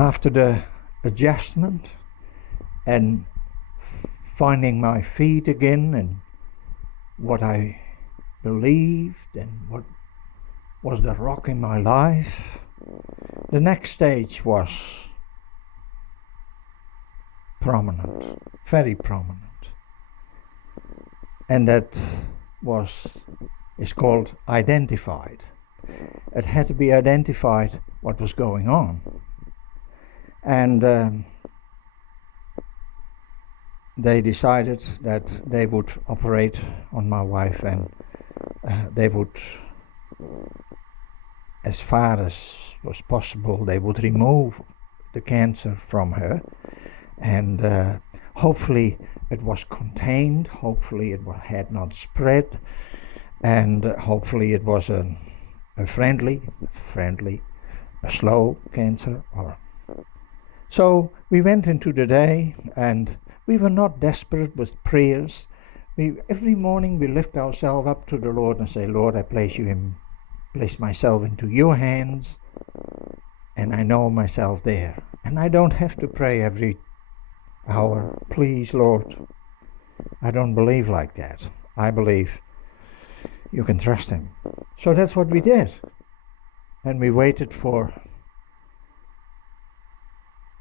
after the adjustment and finding my feet again and what I believed and what was the rock in my life, the next stage was prominent, very prominent. And that is called identified. It had to be identified what was going on. And they decided that they would operate on my wife, and they would, as far as was possible, they would remove the cancer from her, and hopefully it was contained, hopefully it had not spread, and hopefully it was a friendly, a slow cancer. So we went into the day, and we were not desperate with prayers. Every morning we lift ourselves up to the Lord and say, Lord, I place myself into your hands, and I know myself there. And I don't have to pray every hour, please, Lord. I don't believe like that. I believe you can trust him. So that's what we did. And we waited for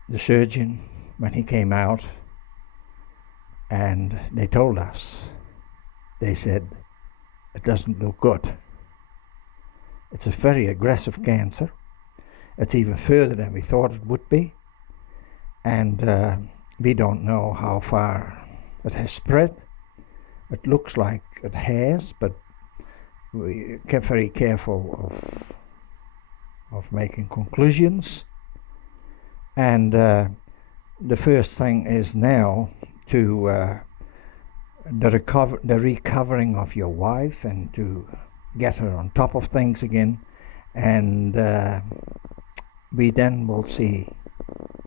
the surgeon when he came out, and they told us, they said, it doesn't look good. It's a very aggressive cancer. It's even further than we thought it would be. And we don't know how far it has spread. It looks like it has, but we kept very careful of making conclusions. And the first thing is now to the recovering of your wife, and to get her on top of things again, and we then will see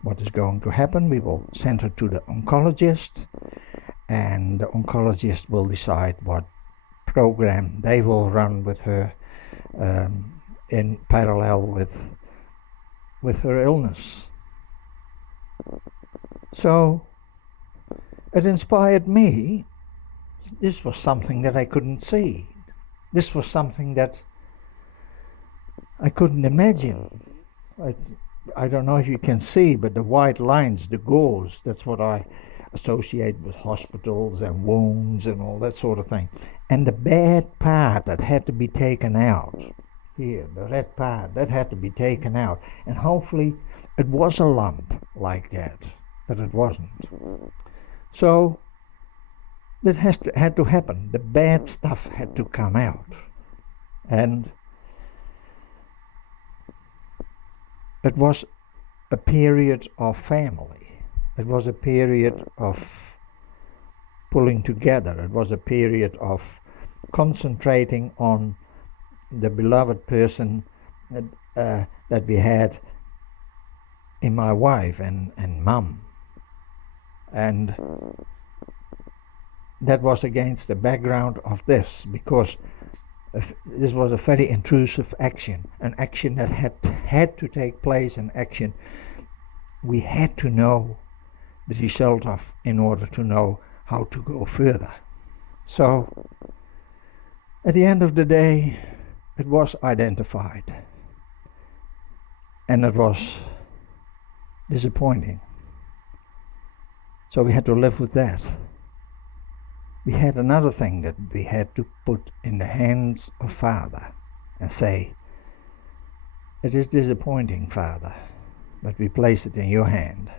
what is going to happen. We will send her to the oncologist, and the oncologist will decide what program they will run with her in parallel with her illness. So it inspired me. This was something that I couldn't see. This was something that I couldn't imagine. I don't know if you can see, but the white lines, the gauze, that's what I associate with hospitals and wounds and all that sort of thing. And the bad part that had to be taken out, here, the red part, that had to be taken out. And hopefully it was a lump like that, but it wasn't. So that had to happen. The bad stuff had to come out. And it was a period of family. It was a period of pulling together. It was a period of concentrating on the beloved person that we had in my wife and Mum. And that was against the background of this, because this was a very intrusive action, an action that had to take place, an action we had to know the result of in order to know how to go further. So at the end of the day, it was identified, and it was disappointing. So we had to live with that. We had another thing that we had to put in the hands of Father and say, it is disappointing, Father, but we place it in your hand.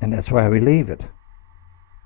And that's where we leave it.